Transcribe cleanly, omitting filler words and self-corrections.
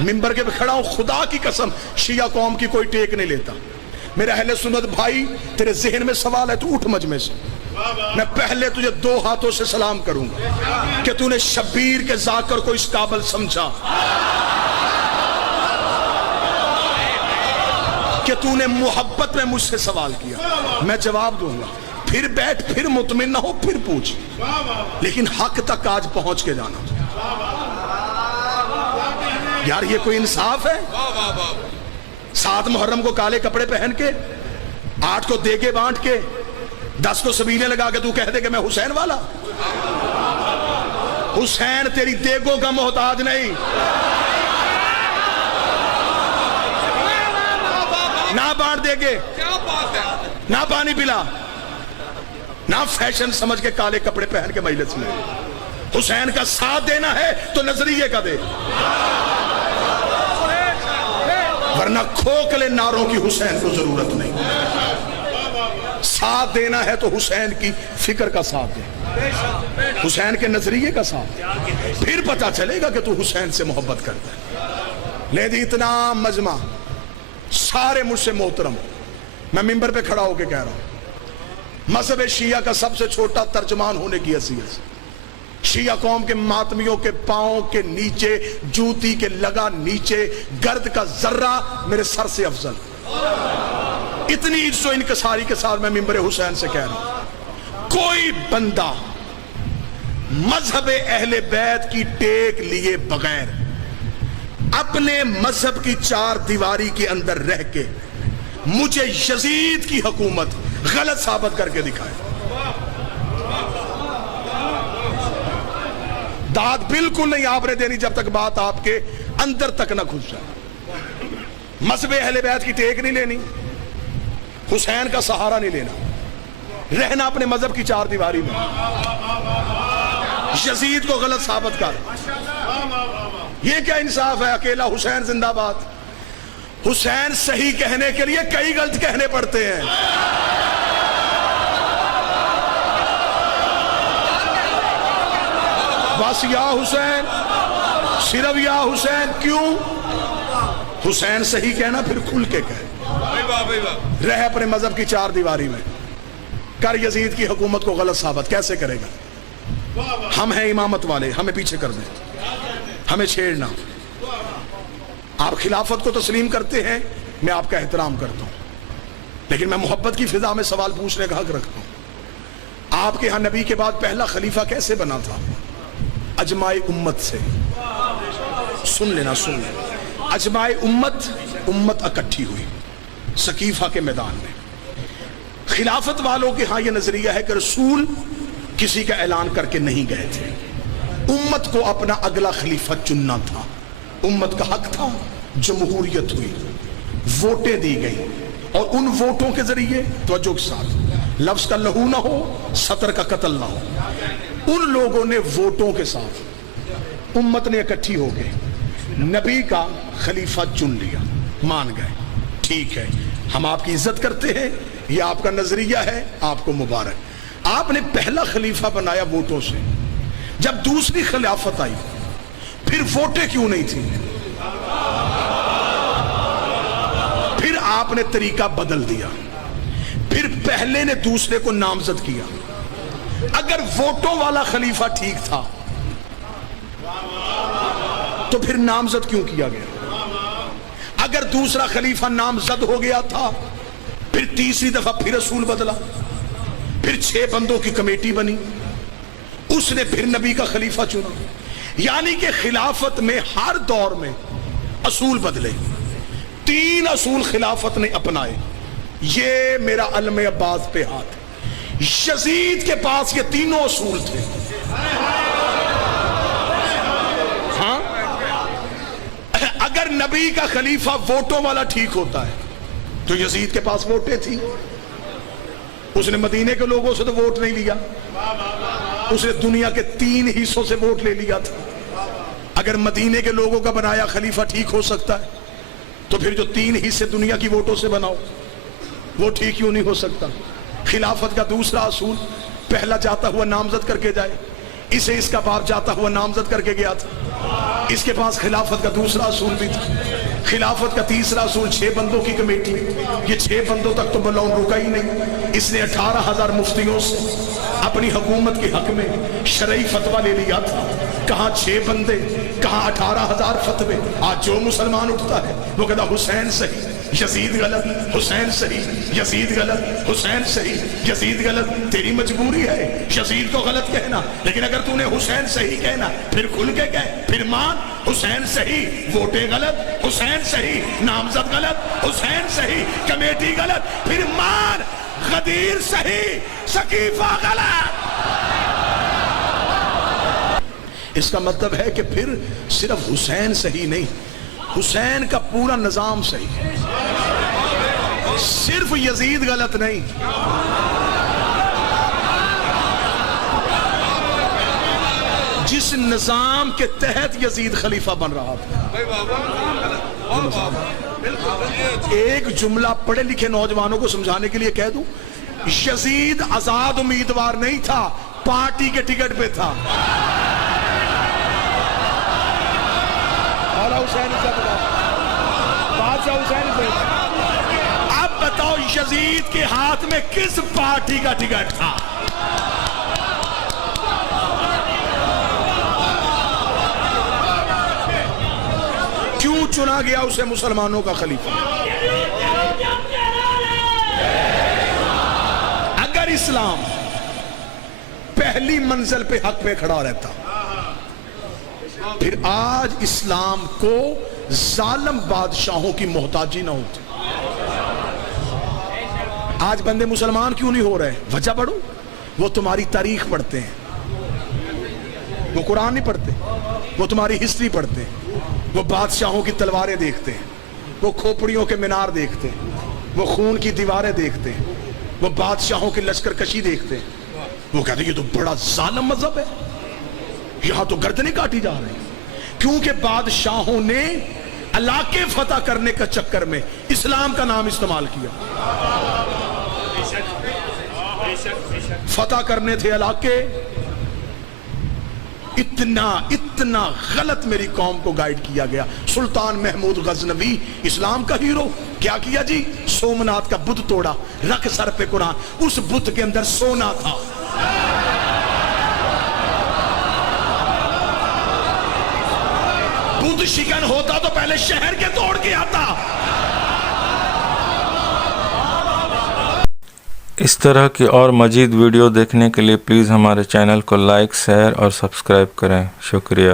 منبر کے پہ کھڑا ہوں، خدا کی قسم شیعہ قوم کی کوئی ٹیک نہیں لیتا۔ میرے اہل سنت بھائی، تیرے ذہن میں سوال ہے تو اٹھ مجمع سے، میں پہلے تجھے 2 ہاتھوں سے سلام کروں گا کہ تو نے شبیر کے ذاکر کو اس قابل سمجھا کہ تو نے محبت میں مجھ سے سوال کیا، میں جواب دوں گا، پھر بیٹھ، پھر مطمئن نہ ہو، پھر پوچھ، لیکن حق تک آج پہنچ کے جانا۔ یار یہ کوئی انصاف ہے؟ 7 محرم کو کالے کپڑے پہن کے، 8 کو دیگے بانٹ کے، 10 کو سبیلے لگا کے تو کہہ دے کہ میں حسین والا؟ حسین تیری دیگوں کا محتاج نہیں، نہ بانٹ دے گے، نہ پانی پلا، نہ فیشن سمجھ کے کالے کپڑے پہن کے مجلس میں۔ حسین کا ساتھ دینا ہے تو نظریے کا دے، ورنہ کھوکھلے نعروں کی حسین کو ضرورت نہیں۔ ساتھ دینا ہے تو حسین کی فکر کا ساتھ دے، حسین کے نظریے کا ساتھ دے، پھر پتہ چلے گا کہ تو حسین سے محبت کرتا ہے۔ لیکن اتنا مجمع سارے مجھ سے محترم، میں منبر پہ کھڑا ہو کے کہہ رہا ہوں، مذہب شیعہ کا سب سے چھوٹا ترجمان ہونے کی حیثیت سے شیعہ قوم کے ماتمیوں کے پاؤں کے نیچے، جوتی کے لگا نیچے گرد کا ذرہ میرے سر سے افضل۔ اتنی عزت و انکساری کے ساتھ میں منبر حسین سے کہہ رہا ہوں، کوئی بندہ مذہب اہل بیت کی ٹیک لیے بغیر اپنے مذہب کی 4 دیواری کے اندر رہ کے مجھے یزید کی حکومت غلط ثابت کر کے دکھائے، داد بالکل نہیں آپ نے دینی جب تک بات آپ کے اندر تک نہ گھس جائے۔ مذہب اہل بیت کی ٹیک نہیں لینی، حسین کا سہارا نہیں لینا، رہنا اپنے مذہب کی 4 دیواری میں، یزید کو غلط ثابت کر۔ یہ کیا انصاف ہے؟ اکیلا حسین زندہ باد۔ حسین صحیح کہنے کے لیے کئی غلط کہنے پڑتے ہیں۔ بس یا حسین، صرف یا حسین، کیوں؟ حسین صحیح کہنا پھر کھل کے کہے، رہ اپنے مذہب کی 4 دیواری میں، کر یزید کی حکومت کو غلط ثابت۔ کیسے کرے گا؟ ہم ہیں امامت والے، ہمیں پیچھے کر دیں، ہمیں چھیڑنا۔ آپ خلافت کو تسلیم کرتے ہیں، میں آپ کا احترام کرتا ہوں، لیکن میں محبت کی فضا میں سوال پوچھنے کا حق رکھتا ہوں۔ آپ کے ہاں نبی کے بعد پہلا خلیفہ کیسے بنا تھا؟ اجماع امت سے۔ سن لینا، سن لینا، اجماع امت اکٹھی ہوئی سقیفہ کے میدان میں۔ خلافت والوں کے ہاں یہ نظریہ ہے کہ رسول کسی کا اعلان کر کے نہیں گئے تھے، امت کو اپنا اگلا خلیفہ چننا تھا، امت کا حق تھا۔ جمہوریت ہوئی، ووٹیں دی گئی، اور ان ووٹوں کے ذریعے توجہ کے ساتھ، لفظ کا لہو نہ ہو، سطر کا قتل نہ ہو، ان لوگوں نے ووٹوں کے ساتھ امت نے اکٹھی ہو گئے نبی کا خلیفہ چن لیا، مان گئے، ٹھیک ہے، ہم آپ کی عزت کرتے ہیں، یہ آپ کا نظریہ ہے، آپ کو مبارک۔ آپ نے پہلا خلیفہ بنایا ووٹوں سے، جب دوسری خلافت آئی پھر ووٹیں کیوں نہیں تھی؟ پھر آپ نے طریقہ بدل دیا، پھر پہلے نے دوسرے کو نامزد کیا۔ اگر ووٹوں والا خلیفہ ٹھیک تھا تو پھر نامزد کیوں کیا گیا؟ اگر دوسرا خلیفہ نامزد ہو گیا تھا، پھر تیسری دفعہ پھر رسول بدلا، پھر 6 بندوں کی کمیٹی بنی، اس نے پھر نبی کا خلیفہ چنا۔ یعنی کہ خلافت میں ہر دور میں اصول بدلے، 3 اصول خلافت نے اپنائے۔ یہ میرا علم عباس پہ ہاتھ ہے، یزید کے پاس یہ 3 اصول تھے۔ ہاں، اگر نبی کا خلیفہ ووٹوں والا ٹھیک ہوتا ہے تو یزید کے پاس ووٹیں تھی، اس نے مدینے کے لوگوں سے تو ووٹ نہیں لیا، اس نے دنیا کے 3 حصوں سے ووٹ لے لیا تھا۔ اگر مدینے کے لوگوں کا بنایا خلیفہ ٹھیک ہو سکتا ہے تو پھر جو 3 حصے دنیا کی ووٹوں سے بناؤ وہ ٹھیک کیوں نہیں ہو سکتا؟ خلافت کا دوسرا اصول، پہلا جاتا ہوا نامزد کر کے جائے، اسے اس کا باپ جاتا ہوا نامزد کر کے گیا تھا، اس کے پاس خلافت کا دوسرا اصول بھی تھا. خلافت کا تیسرا اصول 6 بندوں کی کمیٹی. یہ 6 بندوں تک تو ملعون رکا ہی نہیں. اس نے 18,000 مفتیوں سے اپنی حکومت کے حق میں شرعی فتویٰ لے لیا تھا. کہاں 6 بندے, کہاں 18,000 فتوے. آج جو مسلمان اٹھتا ہے وہ کہتا حسین صحیح, یزید غلط, حسین صحیح, یزید غلط, حسین صحیح, یزید غلط. تیری مجبوری ہے یزید کو غلط کہنا, لیکن اگر تو نے حسین صحیح کہنا پھر کھل کے کہہ, پھر مان. حسین صحیح, ووٹیں غلط, حسین صحیح, نامزد غلط, حسین صحیح, کمیٹی غلط, پھر مان. غدیر صحیح, سقیفہ غلط. اس کا مطلب ہے کہ پھر صرف حسین صحیح نہیں, حسین کا پورا نظام صحیح, صرف یزید غلط نہیں. جس نظام کے تحت یزید خلیفہ بن رہا تھا. ایک جملہ پڑھے لکھے نوجوانوں کو سمجھانے کے لیے کہہ دوں, یزید آزاد امیدوار نہیں تھا, پارٹی کے ٹکٹ پہ تھا. اب بتاؤ یزید کے ہاتھ میں کس پارٹی کا ٹکٹ تھا؟ کیوں چنا گیا اسے مسلمانوں کا خلیفہ؟ اگر اسلام پہلی منزل پہ حق پہ کھڑا رہتا, پھر آج اسلام کو ظالم بادشاہوں کی محتاجی نہ ہوتی. آج بندے مسلمان کیوں نہیں ہو رہے؟ وجہ پڑھو. وہ تمہاری تاریخ پڑھتے ہیں, وہ قرآن نہیں پڑھتے, وہ تمہاری ہسٹری پڑھتے ہیں, وہ بادشاہوں کی تلواریں دیکھتے ہیں, وہ کھوپڑیوں کے مینار دیکھتے ہیں, وہ خون کی دیواریں دیکھتے ہیں, وہ بادشاہوں کی لشکر کشی دیکھتے ہیں. وہ کہتے ہیں یہ تو بڑا ظالم مذہب ہے, یہاں تو گردنیں کاٹی جا رہی ہیں. کیونکہ بادشاہوں نے علاقے فتح کرنے کا چکر میں اسلام کا نام استعمال کیا. فتح کرنے تھے علاقے. اتنا غلط میری قوم کو گائیڈ کیا گیا. سلطان محمود غزنوی اسلام کا ہیرو, کیا کیا جی؟ سومنات کا بت توڑا, رکھ سر پہ قرآن, اس بت کے اندر سونا تھا. بت شکن ہوتا تو پہلے شہر کے توڑ کے آتا. اس طرح کی اور مزید ویڈیو دیکھنے کے لیے پلیز ہمارے چینل کو لائک, شیئر اور سبسکرائب کریں. شکریہ.